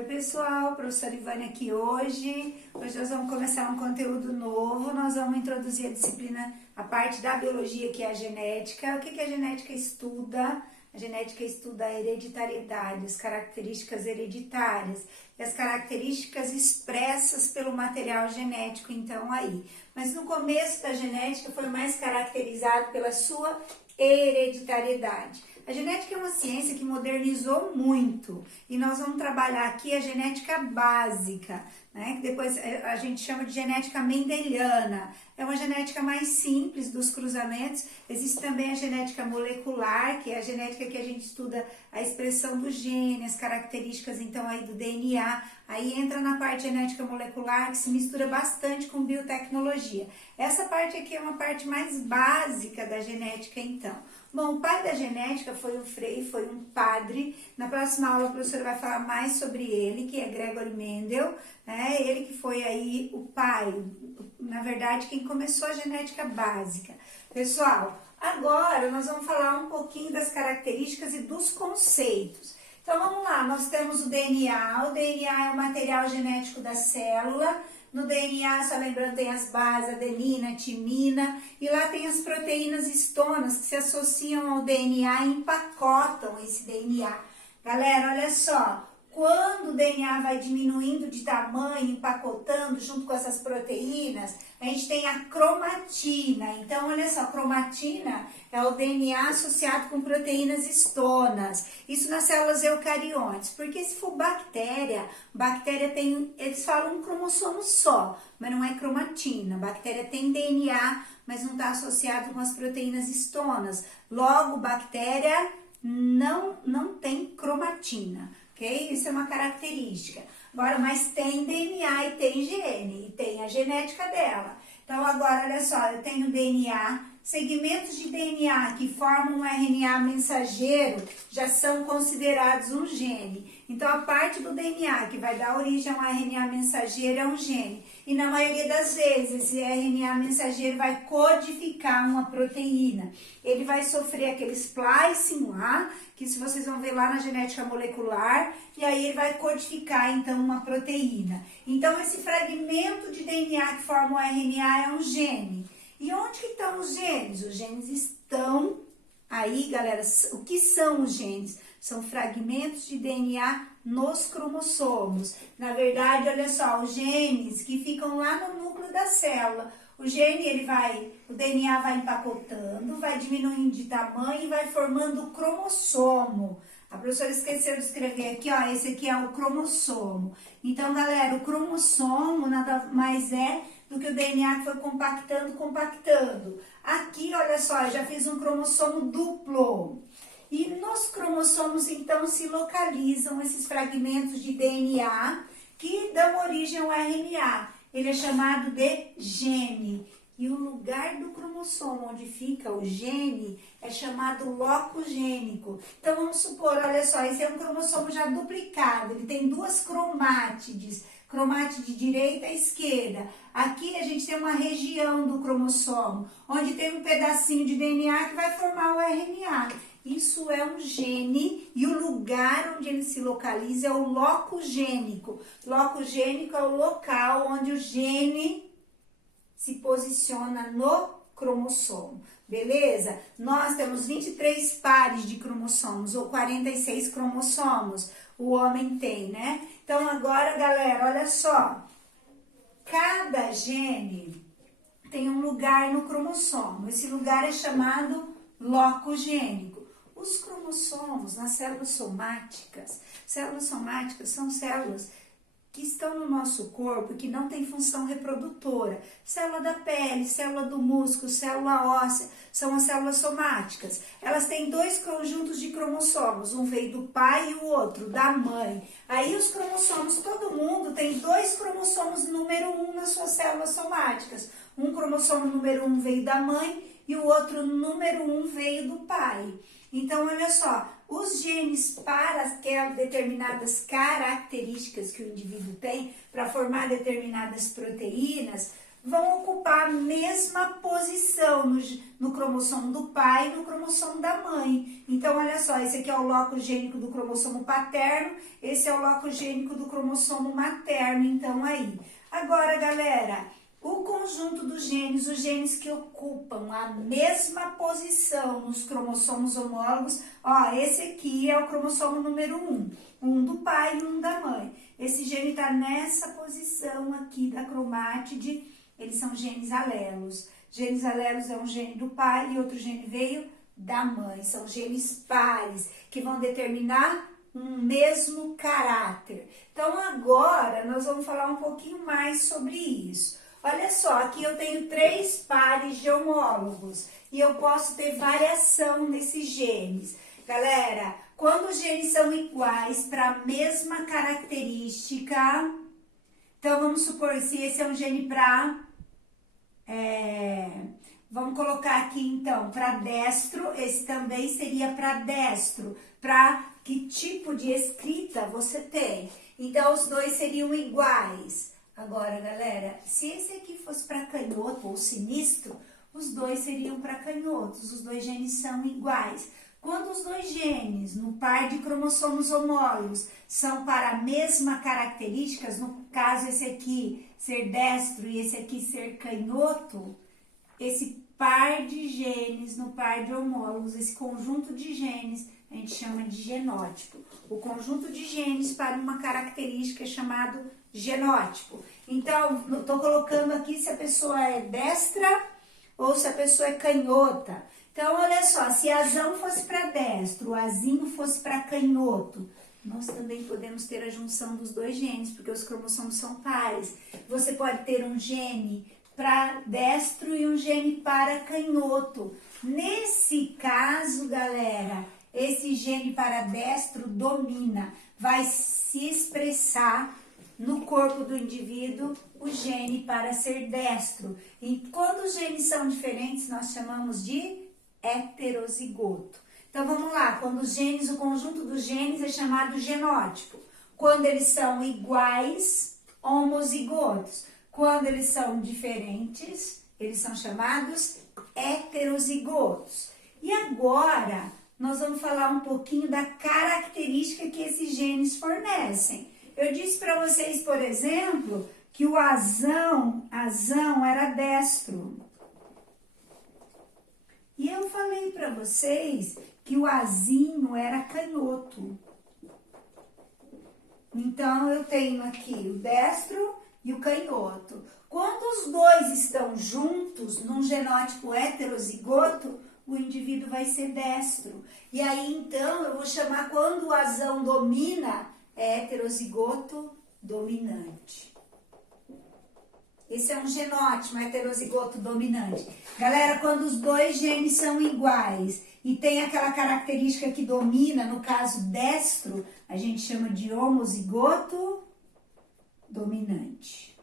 Oi pessoal, professora Ivânia aqui hoje. Hoje nós vamos começar um conteúdo novo. Nós vamos introduzir a disciplina, a parte da biologia que é a genética. O que a genética estuda? A genética estuda a hereditariedade, as características hereditárias e as características expressas pelo material genético, então aí. Mas no começo da genética foi mais caracterizado pela sua hereditariedade. A genética é uma ciência que modernizou muito e nós vamos trabalhar aqui a genética básica, né? Que depois a gente chama de genética mendeliana. É uma genética mais simples dos cruzamentos. Existe também a genética molecular, que é a genética que a gente estuda a expressão do gene, as características então aí do DNA. Aí entra na parte genética molecular, que se mistura bastante com biotecnologia. Essa parte aqui é uma parte mais básica da genética então. Bom, o pai da genética foi o Frey, foi um padre. Na próxima aula a professora vai falar mais sobre ele, que é Gregory Mendel, né? Ele que foi aí o pai, na verdade, quem começou a genética básica. Pessoal, agora nós vamos falar um pouquinho das características e dos conceitos. Então vamos lá, nós temos o DNA é o material genético da célula. No DNA, só lembrando, tem as bases, adenina, timina, e lá tem as proteínas histonas que se associam ao DNA e empacotam esse DNA. Galera, olha só, quando o DNA vai diminuindo de tamanho, empacotando junto com essas proteínas, a gente tem a cromatina. Então, olha só, cromatina é o DNA associado com proteínas histonas. Isso nas células eucariontes. Porque se for bactéria tem, eles falam um cromossomo só, mas não é cromatina. Bactéria tem DNA, mas não está associado com as proteínas histonas. Logo, bactéria não tem cromatina. Ok? Isso é uma característica. Agora, mas tem DNA e tem gene, e tem a genética dela. Então, agora, olha só, eu tenho DNA, segmentos de DNA que formam um RNA mensageiro já são considerados um gene. Então, a parte do DNA que vai dar origem a um RNA mensageiro é um gene. E na maioria das vezes, esse RNA mensageiro vai codificar uma proteína. Ele vai sofrer aquele splicing lá, que se vocês vão ver lá na genética molecular, e aí ele vai codificar então uma proteína. Então esse fragmento de DNA que forma o RNA é um gene. E onde que estão os genes? Os genes estão aí, galera. O que são os genes? São fragmentos de DNA nos cromossomos. Na verdade, olha só, os genes que ficam lá no núcleo da célula. O gene, o DNA vai empacotando, vai diminuindo de tamanho e vai formando o cromossomo. A professora esqueceu de escrever aqui, ó, esse aqui é o cromossomo. Então, galera, o cromossomo nada mais é do que o DNA que foi compactando. Aqui, olha só, eu já fiz um cromossomo duplo. E nos cromossomos, então, se localizam esses fragmentos de DNA que dão origem ao RNA. Ele é chamado de gene. E o lugar do cromossomo onde fica o gene é chamado locus gênico. Então, vamos supor, olha só, esse é um cromossomo já duplicado. Ele tem duas cromátides, cromátide direita e esquerda. Aqui a gente tem uma região do cromossomo, onde tem um pedacinho de DNA que vai formar o RNA. Isso é um gene e o lugar onde ele se localiza é o locus gênico. Locus gênico é o local onde o gene se posiciona no cromossomo, beleza? Nós temos 23 pares de cromossomos ou 46 cromossomos, o homem tem, né? Então agora, galera, olha só, cada gene tem um lugar no cromossomo, esse lugar é chamado locus gênico. Os cromossomos nas células somáticas são células que estão no nosso corpo e que não têm função reprodutora. Célula da pele, célula do músculo, célula óssea, são as células somáticas. Elas têm dois conjuntos de cromossomos, um veio do pai e o outro da mãe. Aí os cromossomos, todo mundo tem dois cromossomos número 1 nas suas células somáticas. Um cromossomo número 1 veio da mãe e o outro número 1 veio do pai. Então, olha só, os genes para aquelas determinadas características que o indivíduo tem, para formar determinadas proteínas, vão ocupar a mesma posição no cromossomo do pai e no cromossomo da mãe. Então, olha só, esse aqui é o locus gênico do cromossomo paterno, esse é o locus gênico do cromossomo materno, então aí. Agora, galera, o conjunto dos genes, os genes que ocupam a mesma posição nos cromossomos homólogos, ó, esse aqui é o cromossomo número 1 do pai e 1 da mãe. Esse gene está nessa posição aqui da cromátide, eles são genes alelos. Genes alelos é um gene do pai e outro gene veio da mãe. São genes pares que vão determinar um mesmo caráter. Então agora nós vamos falar um pouquinho mais sobre isso. Olha só, aqui eu tenho 3 pares de homólogos e eu posso ter variação nesses genes. Galera, quando os genes são iguais para a mesma característica, então vamos supor, se esse é um gene para, vamos colocar aqui então, para destro, esse também seria para destro. Para que tipo de escrita você tem? Então os dois seriam iguais. Agora, galera, se esse aqui fosse para canhoto ou sinistro, os dois seriam para canhotos, os dois genes são iguais. Quando os dois genes, no par de cromossomos homólogos, são para a mesma características, no caso esse aqui ser destro e esse aqui ser canhoto, esse par de genes no par de homólogos, esse conjunto de genes, a gente chama de genótipo. O conjunto de genes para uma característica é chamado genótipo. Então, estou colocando aqui se a pessoa é destra ou se a pessoa é canhota. Então, olha só, se azão fosse para destro, o azinho fosse para canhoto, nós também podemos ter a junção dos dois genes, porque os cromossomos são pares. Você pode ter um gene para destro e um gene para canhoto. Nesse caso, galera, esse gene para destro domina, vai se expressar no corpo do indivíduo o gene para ser destro. E quando os genes são diferentes, nós chamamos de heterozigoto. Então vamos lá, quando os genes, o conjunto dos genes é chamado genótipo. Quando eles são iguais, homozigotos. Quando eles são diferentes, eles são chamados heterozigotos. E agora nós vamos falar um pouquinho da característica que esses genes fornecem. Eu disse para vocês, por exemplo, que o azão era destro. E eu falei para vocês que o azinho era canhoto. Então, eu tenho aqui o destro e o canhoto. Quando os dois estão juntos, num genótipo heterozigoto, o indivíduo vai ser destro. E aí, então, eu vou chamar, quando o azão domina, é heterozigoto dominante. Esse é um genótipo, heterozigoto dominante. Galera, quando os dois genes são iguais e tem aquela característica que domina, no caso destro, a gente chama de homozigoto dominante.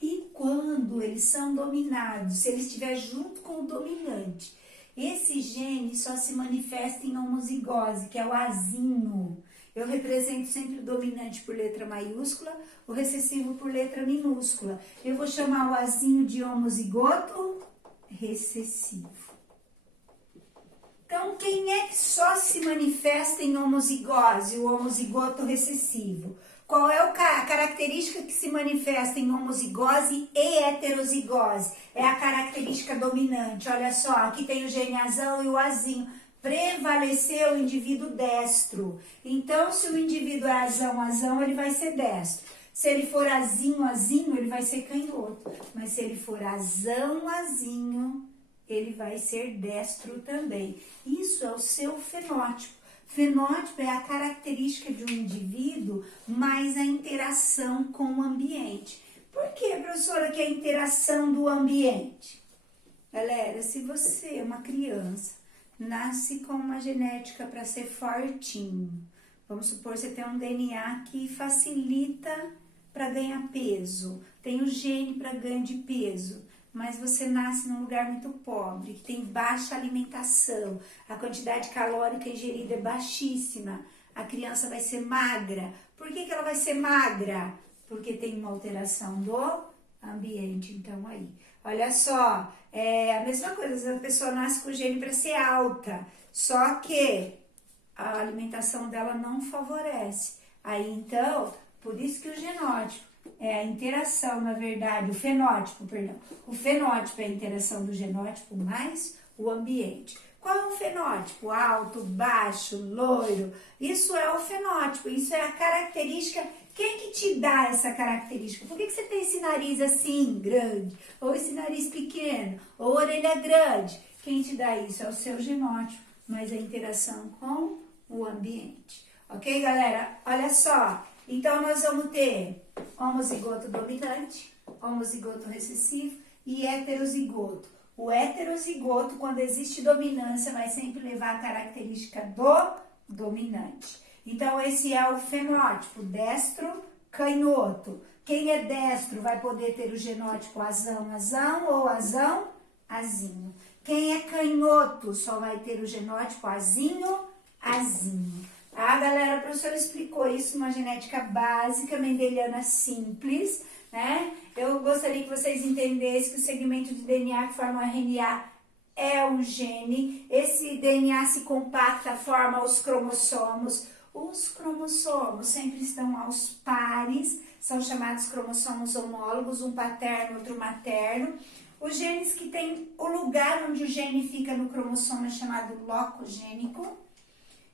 E quando eles são dominados, se ele estiver junto com o dominante, esse gene só se manifesta em homozigose, que é o azinho. Eu represento sempre o dominante por letra maiúscula, o recessivo por letra minúscula. Eu vou chamar o azinho de homozigoto recessivo. Então, quem é que só se manifesta em homozigose, o homozigoto recessivo? Qual é a característica que se manifesta em homozigose e heterozigose? É a característica dominante. Olha só, aqui tem o gene azão e o azinho. Prevaleceu o indivíduo destro. Então, se o indivíduo é azão, ele vai ser destro. Se ele for azinho, ele vai ser canhoto. Mas se ele for azinho, ele vai ser destro também. Isso é o seu fenótipo. Fenótipo é a característica de um indivíduo mais a interação com o ambiente. Por que, professora, que é a interação do ambiente? Galera, se você é uma criança, nasce com uma genética para ser fortinho. Vamos supor que você tem um DNA que facilita para ganhar peso. Tem o gene para ganho de peso. Mas você nasce num lugar muito pobre, que tem baixa alimentação. A quantidade calórica ingerida é baixíssima. A criança vai ser magra. Por que ela vai ser magra? Porque tem uma alteração do ambiente. Então, aí, olha só, é a mesma coisa, a pessoa nasce com o gene para ser alta, só que a alimentação dela não favorece. Aí, então, por isso que o genótipo é a interação, na verdade, o fenótipo, perdão. O fenótipo é a interação do genótipo mais o ambiente. Qual é o fenótipo? Alto, baixo, loiro. Isso é o fenótipo, isso é a característica. Quem que te dá essa característica? Por que você tem esse nariz assim, grande? Ou esse nariz pequeno? Ou orelha grande? Quem te dá isso? É o seu genótipo, mas a interação com o ambiente. Ok, galera? Olha só. Então, nós vamos ter homozigoto dominante, homozigoto recessivo e heterozigoto. O heterozigoto, quando existe dominância, vai sempre levar a característica do dominante. Então, esse é o fenótipo, destro, canhoto. Quem é destro vai poder ter o genótipo azão, azão ou azão, azinho. Quem é canhoto só vai ter o genótipo azinho, azinho. Tá, galera? A professora explicou isso numa genética básica, mendeliana simples, né? Eu gostaria que vocês entendessem que o segmento de DNA que forma o RNA é um gene. Esse DNA se compacta, forma os cromossomos. Os cromossomos sempre estão aos pares, são chamados cromossomos homólogos, um paterno, outro materno. Os genes que têm o lugar onde o gene fica no cromossomo é chamado locogênico.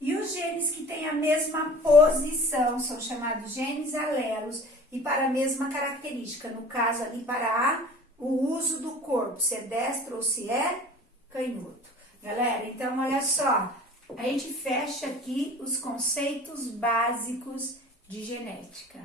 E os genes que têm a mesma posição são chamados genes alelos e para a mesma característica, no caso ali para o uso do corpo, se é destro ou se é canhoto. Galera, então olha só, a gente fecha aqui os conceitos básicos de genética.